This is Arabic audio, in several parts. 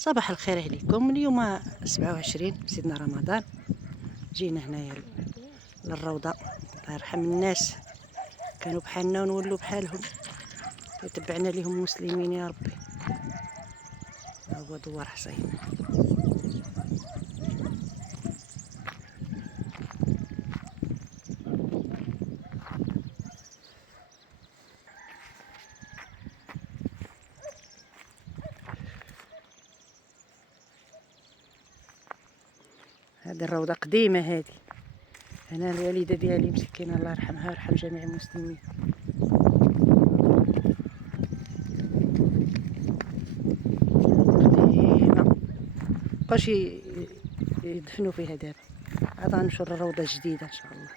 صباح الخير عليكم. اليوم 27 سيدنا رمضان. جينا هنايا للروضة. الله يرحم الناس، كانوا بحالنا ونولوا بحالهم، يتبعنا لهم مسلمين يا ربي. هو دوار حصين. هذه الروضة قديمة هذه. أنا الوالدة ديالي مسكينة الله يرحمها ويرحم جميع المسلمين. قديمة مبقاوش يدفنوا فيها دابا، عاد غنمشيو للروضة جديدة إن شاء الله.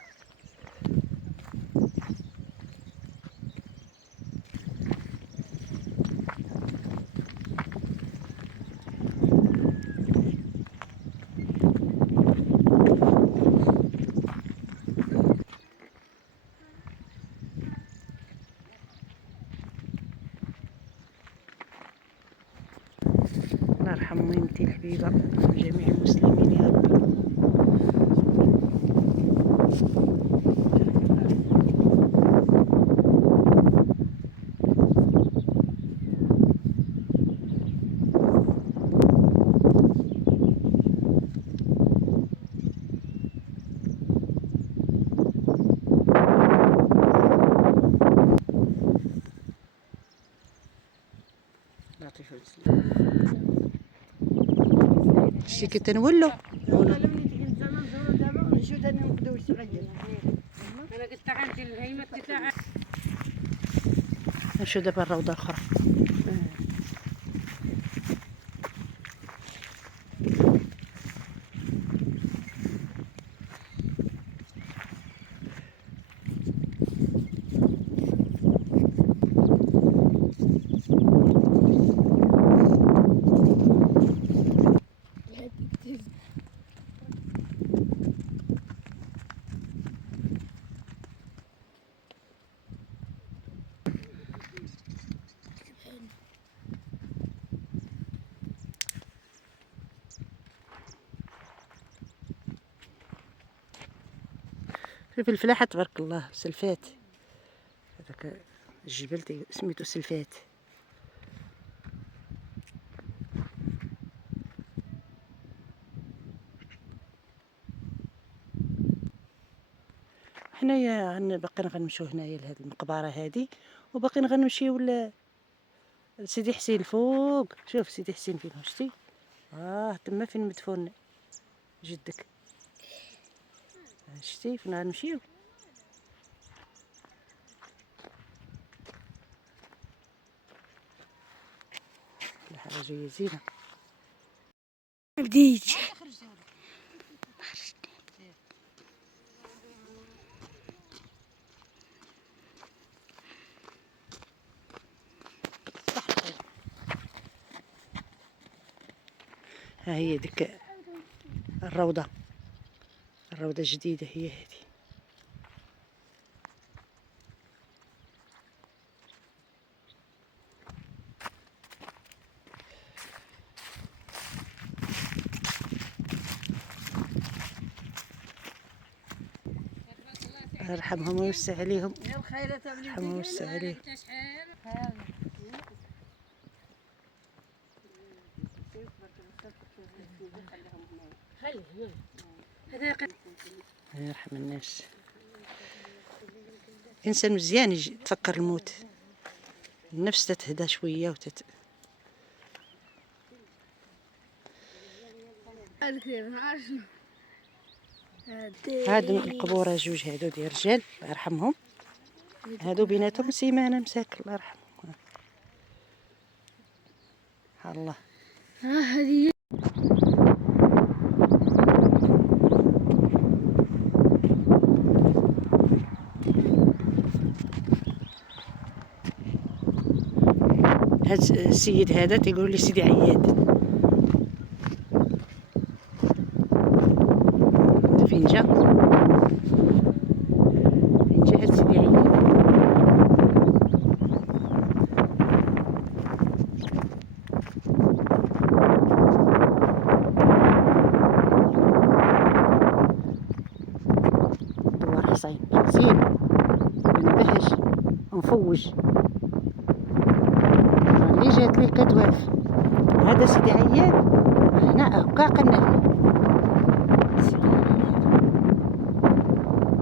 الله يرحم ميمتي الحبيبة وجميع المسلمين يا رب. لطيف شتي كي تنولو نمشيو دابا الروضة الأخرى. في الفلاحة تبارك الله سلفات. هذاك الجبل سميتو سلفات. حنايا باقيين غنمشيو هنايا لهاد المقبره هادي، وباقيين غنمشيو لسيدي حسين الفوق. شوف سيدي حسين فين شتي، تما فين مدفون جدك. شتي فين غنمشيو. الحاجه جايه زينه. بديت ها هي ديك الروضة الجديدة هي هذه. الله يرحمهم ويوسع عليهم. يرحمهم ويوسع عليهم. يرحم الناس. انسان مزيان يجي تفكر الموت، النفس تتهدى شويه هاد القبوره جوج هادو ديال الرجال الله يرحمهم، هادو بيناتهم سيمانه مساك الله يرحمهم. الله هذه هاد السيد هذا تيقول لي سيدي عياد. فين جا هاد سيدي عياد. كيفوج اللي جات ليه كتوالف. هذا سيدي عياد هنا هكا قلنا سيدي عياد.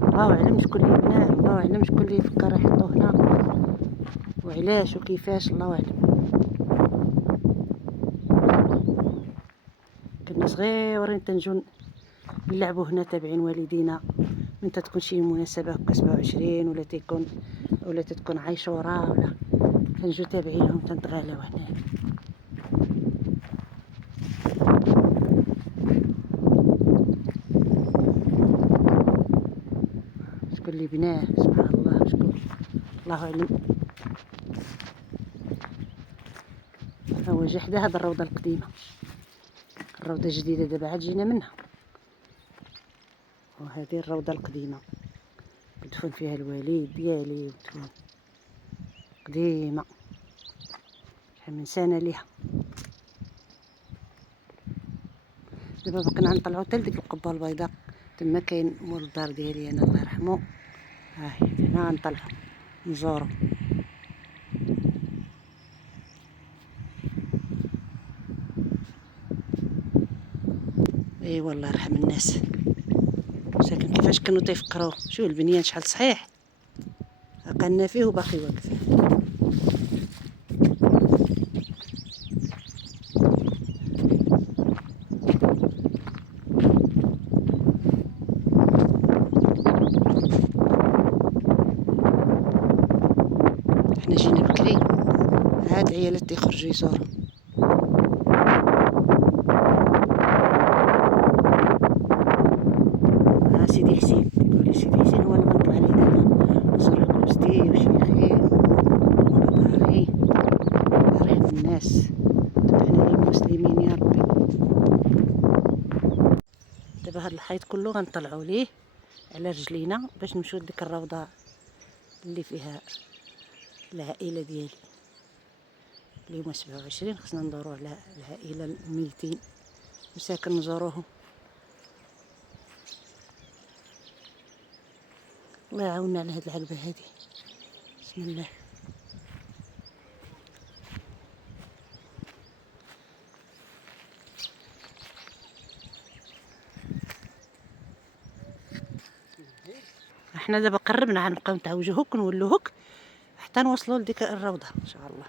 الله اعلم شكون اللي بناه، الله اعلم شكون اللي فكر يحطو هنا وعلاش وكيفاش، الله اعلم. كنا صغيرين تنجو نلعبوا هنا تابعين والدينا من تتكون شي مناسبه هكا 27 ولا تتكون عاشوراء ولا تنجو تابعينهم تنتغالاو هنا. شكون اللي بناه سبحان الله، شكون الله اعلم. هو جا حدا هاد الروضه القديمه، الروضه الجديده دابا عاد جينا منها، وهذه الروضه القديمه مدفون فيها الوالد ديالي ودفون قديمه شحال من سنه ليها. دابا بقينا نطلعو حتى لديك القبه البيضاء تما كاين مول الدار ديالي انا الله يرحمو. ها هي هنا غنطلعو نزورو. اي والله يرحم الناس، ساكن كيفاش كانوا تيفكروا. شوف البنيان شحال صحيح، عقلنا فيه وباقي واقف. احنا جينا بكري، عاد العيالات تيخرجوا يزوروا. سيدي حسين يقول لي سيدي حسين هو اللي غنطلع عليه دابا نزور كوزتي وشيخي وداري. يرحم الناس، تبعنا للمسلمين يا ربي. دابا هاد الحيط كله غنطلعوا ليه على رجلينا باش نمشيو لديك الروضه اللي فيها العائله ديالي. اليوم 27 خصنا ندورو على العائله الميتين مساكن نزوروهم. الله يعاوننا على هاد العقبه هادي. بسم الله. احنا دابا قربنا، غنبقاو نتعوجوهوك ونولوهوك حتى نوصلوا لديك الروضه ان شاء الله.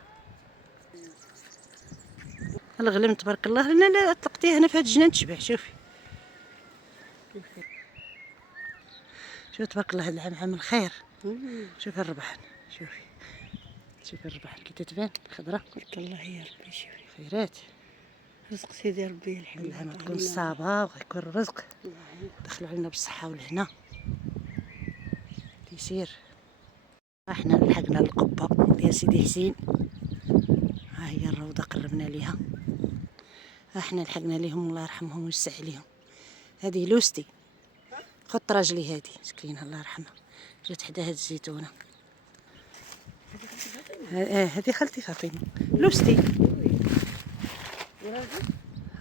الغلم تبارك الله هنا لا طلقتيه هنا في هاد الجنان تشبع. شوفي شوف تبارك الله، هاد العام عام الخير. شوفي الربحان، شوفي الربحان كي تتبان خضره. بارك الله يا ربي. شوفي خيرات رزق سيدي ربي. الحمد لله ما تكون الصابه ويكون الرزق دخلوا علينا بالصحه والهنا تيسير. احنا لحقنا القبه ديال سيدي حسين، ها هي الروضه قربنا ليها. احنا لحقنا ليهم الله يرحمهم ويوسع عليهم. هذه لوستي خط راجلي، هذه مسكينه الله يرحمها جات حدا هاد الزيتونه. هذه خالتي فاطمه لوستي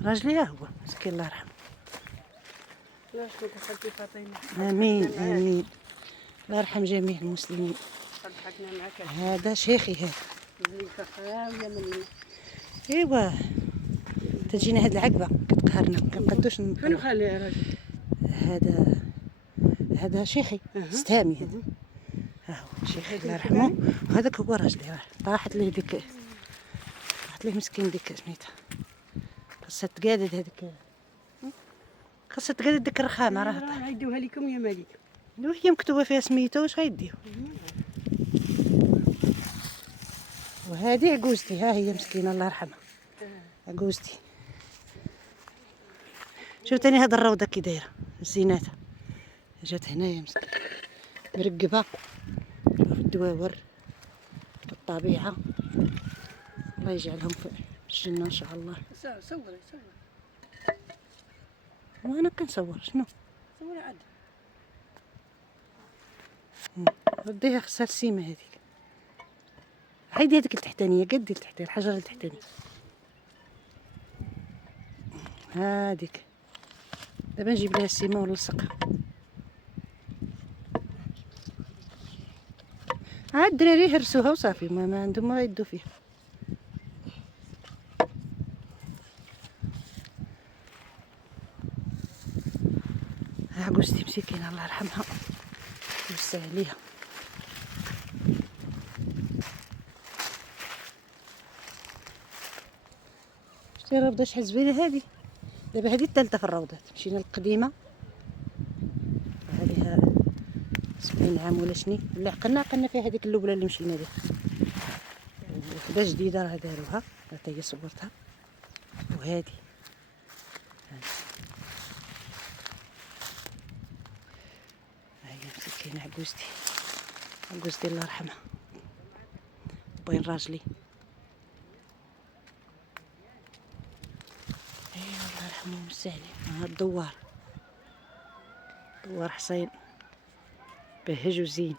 راجلي ها هو مسكين الله يرحمه. امين امين، الله يرحم جميع المسلمين. هذا شيخي هذا. ايوا تجينا هاد العقبه كتقهرنا كنقدوش فين خالي يا راجل. هذا شيخي ستامي هذا. ها هو شيخي الله يرحمه، وهذاك هو راجلي. طاحت ليه ديك، طاحت ليه مسكين ديك سميتها، خاصها تقادد هذيك، خاصها تقادد ديك الرخامه. راه غيدوها لكم يا مالك، وهي مكتوبه فيها سميتو واش غيديو. وهذه عجوزتي، ها هي مسكينه الله يرحمها عجوزتي. شوف تاني هاد الروضه كي دايره زيناتها، جات هنايا مسكينه مرقبه في الدواور في الطبيعه. الله يجعلهم في الجنه ان شاء الله. صوري وانا كنصور. شنو صوري عاد رديها خصها السيمه هذيك. عيدي هذيك التحتانيه قدي التحتانيه الحجر التحتاني هذيك. دابا نجيب لها السيمه ونلصقها. عاد الدراري يهرسوها وصافي، ما عندهم ما يدو فيها. عجوزتي مسكينه الله يرحمها ويوسع عليها. شتي الروضه شحال زوينه هذه. دابا هذه الثالثه في الروضات. مشينا القديمه هذه 70 عام ولا شني، ولا عقلنا فيها هذيك اللبله اللي مشينا ليها. وحده جديده راه داروها، حتى هي صورتها. وهذه هاهي مسكينه عجوزتي الله يرحمها بين راجلي. ايوا الله يرحمه ويسهل. ها الدوار حصين بهج وزين.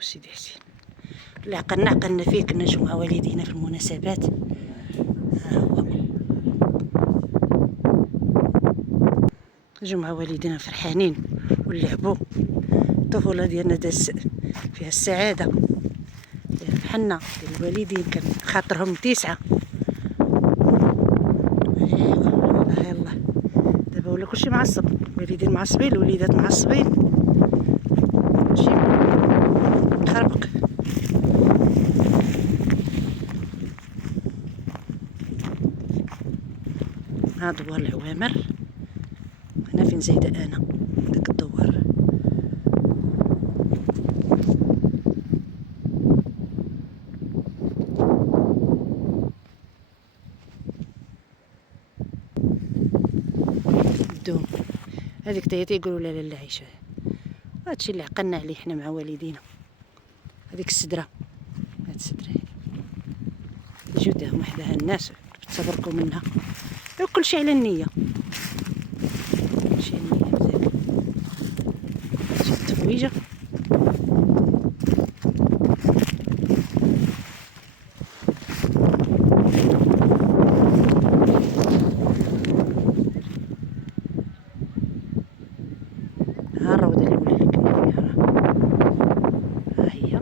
سيدي حسين اللي عقلنا فيه. كنا نجوا مع والدينا في المناسبات. ها هو نجوا مع والدينا فرحانين ونلعبوا. الطفوله ديالنا داز فيها السعاده، فيها الحنه ديال الوالدين، كان خاطرهم 9. ايوا يلاه دابا ولا كلشي معصب. الوالدين معصبين، الوليدات معصبين، كلشي مخربق. ها دوار العوامر. هنا فين زايده انا داك الدوار. الدوم هذيك تاهي تيقولوا لا لا عيشه. هادشي اللي عقلنا عليه حنا مع والدينا. هذيك السدره، هاد السدره يجيو داهم حداها الناس تبركوا منها. كلشي على النيه، كلشي على النيه مزيان. شي التفويجه ها الروضه الاولى اللي كنا فيها. ها هي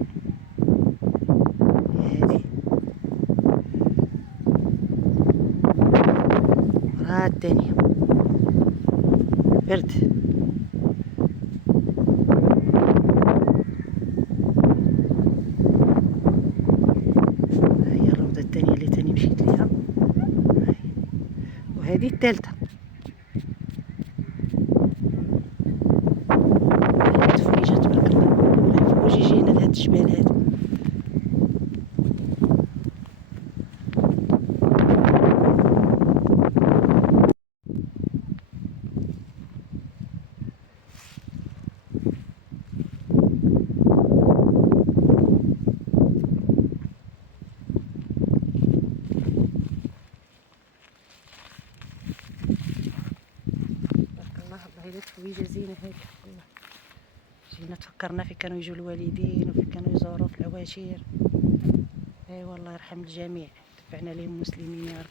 هذه. ها الثانيه برد. ها هي الروضه الثانيه اللي تاني مشيت ليها. وهذه الثالثه. التفويجه تبارك الله يفوج يجينا لهاد الجبال هاد. والله الا تفويجه زينه هذه. والله جينا تفكرنا في كانوا يجوا الوالدين وفي كانوا يزوروا في العواشير. اي والله يرحم الجميع، تبعنا لهم المسلمين يا رب.